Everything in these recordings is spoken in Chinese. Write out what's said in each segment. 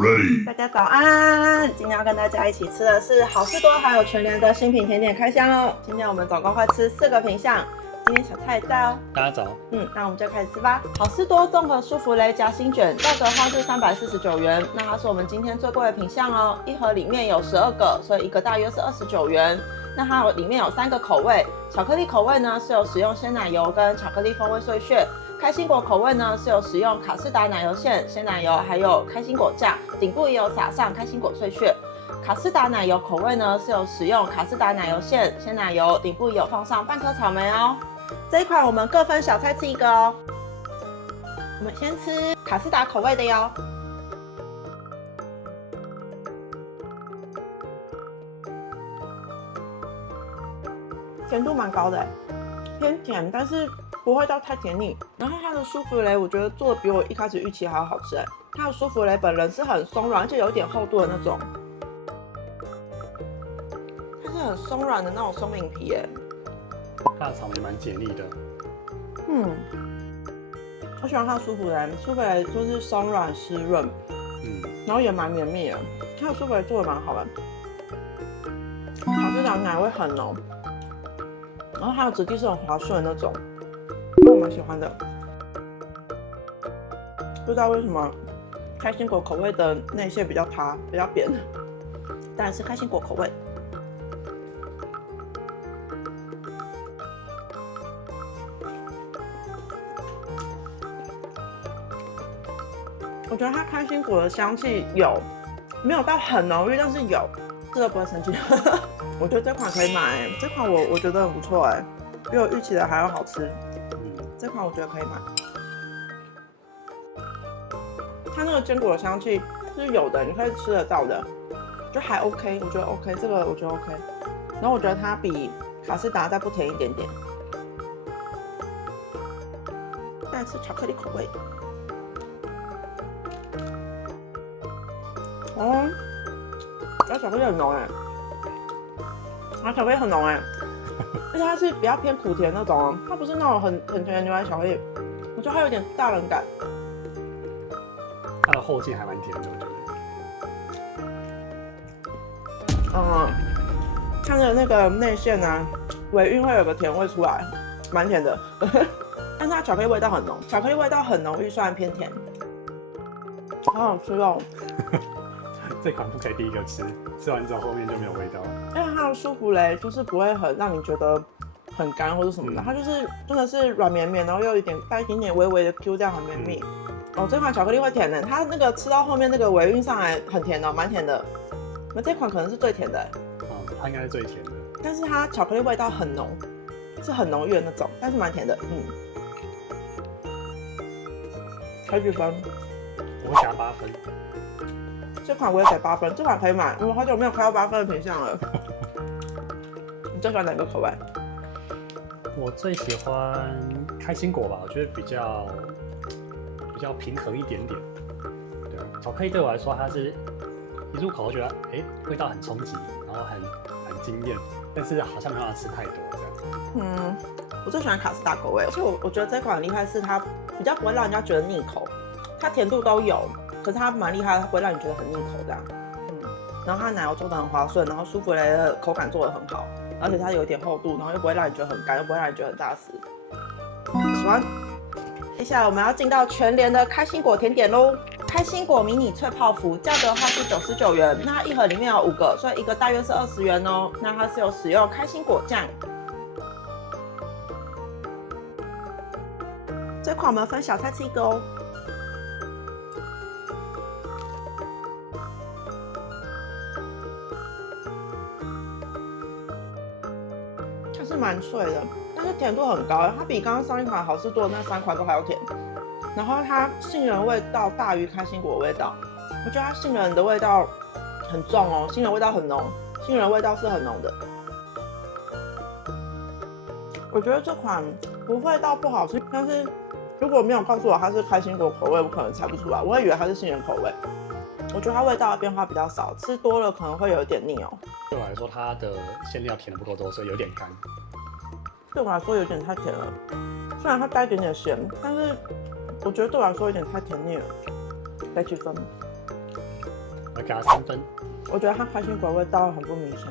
Ready。大家早安！今天要跟大家一起吃的是好事多还有全联的新品甜点开箱哦。今天我们总共会吃4个品项，今天小菜也在哦。大家早。那我们就开始吃吧。好事多综合舒芙蕾夹心卷，价格的话是349元，那它是我们今天最贵的品项哦。一盒里面有12个，所以一个大约是29元。那它里面有3个口味，巧克力口味呢是有使用鲜奶油跟巧克力风味碎屑。开心果口味呢是有使用卡士达奶油馅、鲜奶油，还有开心果酱，顶部也有撒上开心果碎屑。卡士达奶油口味呢是有使用卡士达奶油馅、鲜奶油，顶部也有放上半颗草莓哦。这一款我们各分小菜吃一个哦。我们先吃卡士达口味的哟。甜度蛮高的，偏甜，但是不会到太甜腻。然后它的舒芙蕾，我觉得做的比我一开始预期还要好吃哎。它的舒芙蕾本人是很松软，而且有一点厚度的那种，它是很松软的那种松饼皮哎。它的草莓蛮解腻的。我喜欢它的舒芙蕾，舒芙蕾就是松软湿润，然后也蛮绵密的。它的舒芙蕾做的蛮好的，卡士达奶味很浓。然后它的质地是很滑顺的那种，我蛮喜欢的。不知道为什么开心果口味的内馅比较塌，比较扁，当然是开心果口味。我觉得它开心果的香气有，没有到很浓郁，但是有，这个不会生气。我觉得这款可以买，这款我觉得很不错哎，比我预期的还要好吃。这款我觉得可以买。它那个坚果的香气是有的，你可以吃得到的，就还 OK， 我觉得 OK， 这个我觉得 OK。然后我觉得它比卡士达再不甜一点点。再吃巧克力口味。它巧克力很浓哎。它巧克力很浓哎，而且它是比较偏苦甜那种，它不是那种很甜的牛奶巧克力，我觉得它有点大人感。它的后劲还蛮甜的，我觉得。看着那个内馅呢，尾韵会有个甜味出来，蛮甜的。但是它巧克力味道很浓，巧克力味道很浓郁，虽然偏甜，好好吃哦。这款不可以第一个吃，吃完之后后面就没有味道了。因为它的舒芙蕾就是不会很让你觉得很干或者什么的，它就是真的是软绵绵，然后又有一点带一点点微微的 Q， 这样很绵密。这款巧克力会甜的，它那个吃到后面那个尾韵上来很甜的，蛮甜的。那这款可能是最甜的。它应该是最甜的。但是它巧克力味道很浓，是很浓郁的那种，但是蛮甜的。开几分？我会给它8分。这款我也给8分，这款可以买，因为好久没有开到8分的品项了。你最喜欢哪个口味？我最喜欢开心果吧，我觉得比较平衡一点点。对，巧克力对我来说，它是一入口我觉得味道很冲击，然后很惊艳，但是好像没办法吃太多这样。我最喜欢卡士达口味，而且我觉得这款很厉害，是它比较不会让人家觉得腻口，它甜度都有。可是它蛮厉害的，它不会让你觉得很腻口这样。然后它奶油做的很滑顺，然后舒芙蕾的口感做的很好，而且它有一点厚度，然后又不会让你觉得很干，又不会让你觉得很扎实。喜欢。接下来我们要进到全联的开心果甜点喽。开心果迷你脆泡芙，价格的话是99元，那它一盒里面有5个，所以一个大约是20元哦。那它是有使用开心果酱。这款我们分小菜吃一个哦。它是蛮脆的，但是甜度很高，它比刚刚上一款好事多的那3款都还要甜。然后它杏仁味道大于开心果味道，我觉得它杏仁的味道很重哦，杏仁味道很浓，杏仁味道是很浓的。我觉得这款不会到不好吃，但是如果没有告诉我它是开心果口味，我可能猜不出来，我会以为它是杏仁口味。我觉得它味道的变化比较少，吃多了可能会有点腻哦。对我来说，它的馅料填的不够多，所以有点干。对我来说有点太甜了，虽然它带一点点咸，但是我觉得对我来说有点太甜腻了。给几分？我给它3分。我觉得它开心果味道很不明显，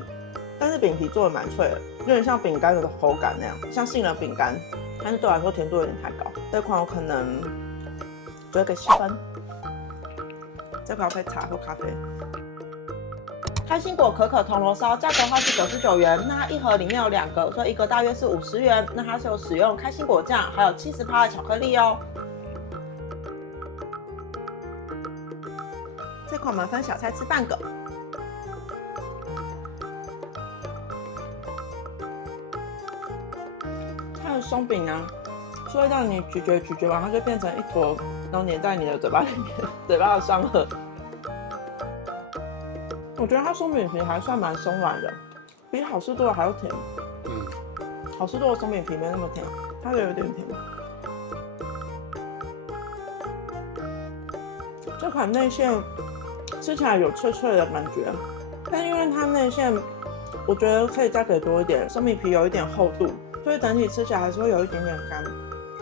但是饼皮做的蛮脆的，有点像饼干的口感那样，像杏仁饼干，但是对我来说甜度有点太高。这款我可能就会给7分。这款我配茶或咖啡。开心果可可铜锣烧价格的话是99元，那它一盒里面有2个，所以一个大约是50元。那它是有使用开心果酱，还有70%的巧克力哦。这款我们分小菜吃半个。它的松饼啊，是会让你咀嚼完，它就变成一坨，然后粘在你的嘴巴里面，嘴巴的双核。我觉得它松饼皮还算蛮松软的，比好事多的还要甜。好事多的松饼皮没那么甜，它的有点甜。这款内馅吃起来有脆脆的感觉，但因为它内馅，我觉得可以再给多一点，松饼皮有一点厚度，所以整体吃起来还是会有一点点干。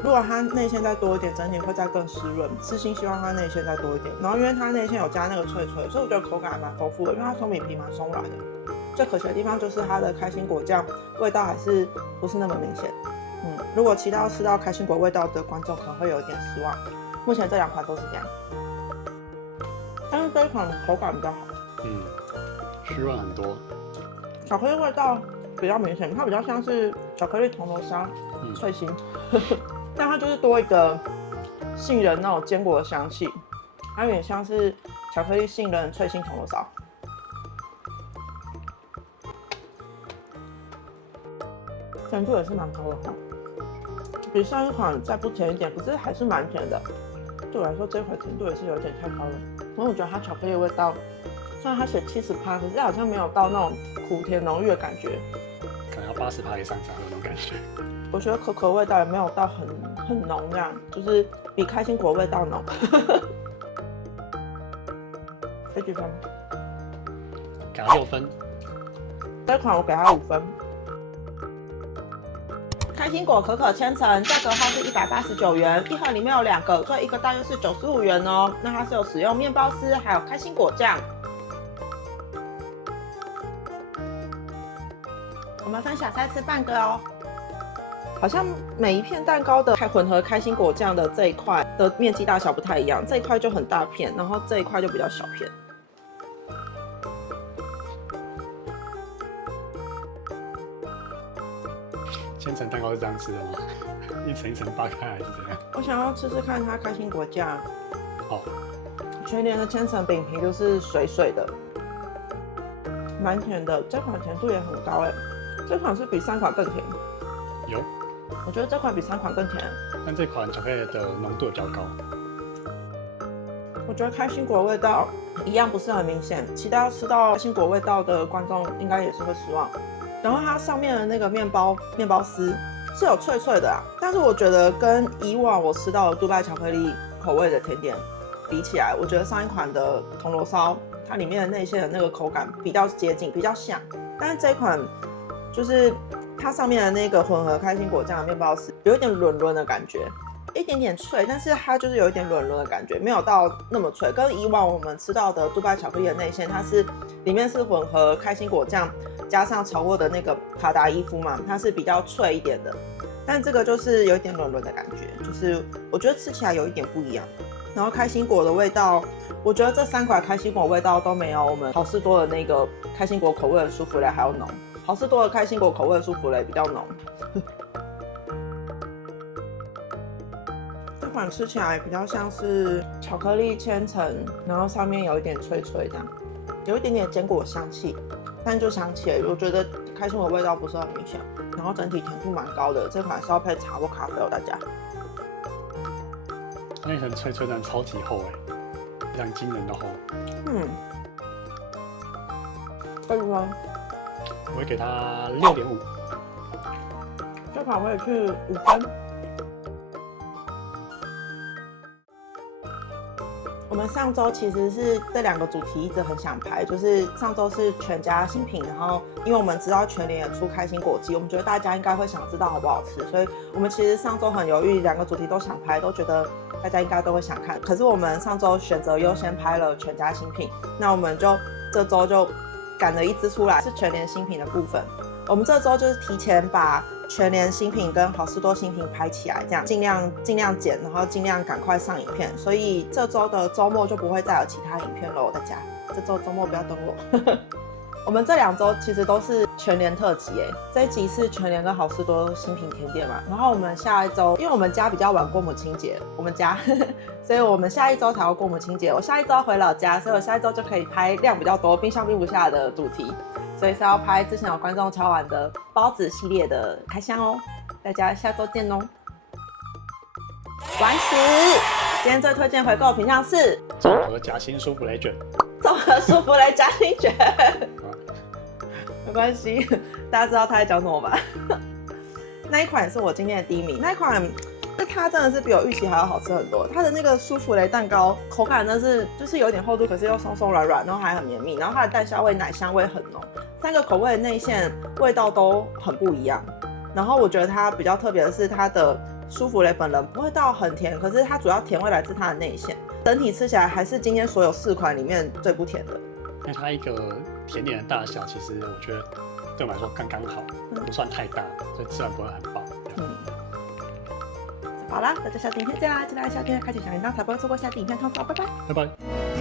如果它内馅再多一点，整体会再更湿润。私心希望它内馅再多一点，然后因为它内馅有加那个脆脆，所以我觉得口感还蛮丰富的，因为它松饼皮蛮松软的。最可惜的地方就是它的开心果酱味道还是不是那么明显。如果期待吃到开心果味道的观众可能会有一点失望。目前这2款都是这样，但是这一款口感比较好，湿润很多，巧克力味道比较明显，它比较像是巧克力铜锣烧脆心。但它就是多一个杏仁那种坚果的香气，它有点像是巧克力杏仁脆心铜锣烧。甜度也是蛮高的，比上一款再不甜一点，可是还是蛮甜的。对我来说，这款甜度也是有点太高了。因为我觉得它巧克力味道，虽然它写70%，可是好像没有到那种苦甜浓郁的感觉，可能要80%以上才有那种感觉。我觉得可可味道也没有到很浓这样，就是比开心果味道浓。给几分？给它6分。这款我给它5分。开心果可可千层价格的话是189元，一盒里面有2个，所以一个大约是95元哦。那它是有使用面包丝还有开心果酱。我们分小菜吃半个哦。好像每一片蛋糕的混合开心果酱的这一块的面积大小不太一样，这一块就很大片，然后这一块就比较小片。千层蛋糕是这样吃的吗？一层一层扒开还是怎样？我想要吃吃看它开心果酱。好，全联的千层饼皮就是水水的，蛮甜的。这款甜度也很高哎，这款是比3款更甜。有。我觉得这款比3款更甜，但这款巧克力的浓度比较高。我觉得开心果味道一样不是很明显，期待要吃到开心果味道的观众应该也是会失望。然后它上面的那个面包丝是有脆脆的但是我觉得跟以往我吃到的杜拜巧克力口味的甜点比起来，我觉得上一款的铜锣烧它里面的内馅的那个口感比较接近，比较像，但是这一款就是它上面的那个混合开心果酱的面包丝有一点软软的感觉，一点点脆，但是它就是有一点软软的感觉，没有到那么脆。跟以往我们吃到的杜拜巧克力的内馅，它是里面是混合开心果酱加上炒过的那个卡达伊夫嘛，它是比较脆一点的。但这个就是有一点软软的感觉，就是我觉得吃起来有一点不一样。然后开心果的味道，我觉得这3款开心果味道都没有我们好事多的那个开心果口味的舒芙蕾还要浓。好事多的开心果口味的舒芙蕾比较浓。这款吃起来比较像是巧克力千层，然后上面有一点脆脆这样，有一点点坚果香气，但就香气而已，我觉得开心果味道不是很明显。然后整体甜度蛮高的，这款是要配茶或咖啡哦，大家。那层脆脆的超级厚哎，非常惊人的厚。可以吗？我会给它6.5。这款我也去5分。我们上周其实是这2个主题一直很想拍，就是上周是全家新品，然后因为我们知道全联也出开心果机，我们觉得大家应该会想知道好不好吃，所以我们其实上周很犹豫，2个主题都想拍，都觉得大家应该都会想看。可是我们上周选择优先拍了全家新品，那我们就这周就赶了一支出来，是全联新品的部分。我们这周就是提前把全联新品跟好事多新品拍起来，这样尽量剪，然后尽量赶快上影片。所以这周的周末就不会再有其他影片了，大家这周周末不要等我。我们这2周其实都是全联特辑耶，这一集是全联跟好事多新品甜点嘛，然后我们下一周，因为我们家比较晚过母亲节，所以我们下一周才要过母亲节。我下一周回老家，所以我下一周就可以拍量比较多、冰箱冰不下的主题，所以是要拍之前有观众敲碗的包子系列的开箱哦。大家下周见哦。完食，今天最推荐回购的品项是综合夹心舒芙蕾卷。综合舒芙蕾夹心卷。没关系，大家知道他在讲什么吧？那一款也是我今天的第1名，那一款它真的是比我预期还要好吃很多。它的那个舒芙蕾蛋糕口感真是就是有点厚度，可是又松松软软，然后还很绵密，然后它的蛋香味、奶香味很浓，3个口味的内馅味道都很不一样。然后我觉得它比较特别的是它的舒芙蕾本人不会到很甜，可是它主要甜味来自它的内馅，整体吃起来还是今天所有4款里面最不甜的。因为它一个甜点的大小，其实我觉得对我来说刚刚好，不算太大，所以吃完不会很饱。好啦，大家下次影片见啦！记得按下订阅，开启小铃铛，才不会错过下次影片通知哦。拜拜。拜拜。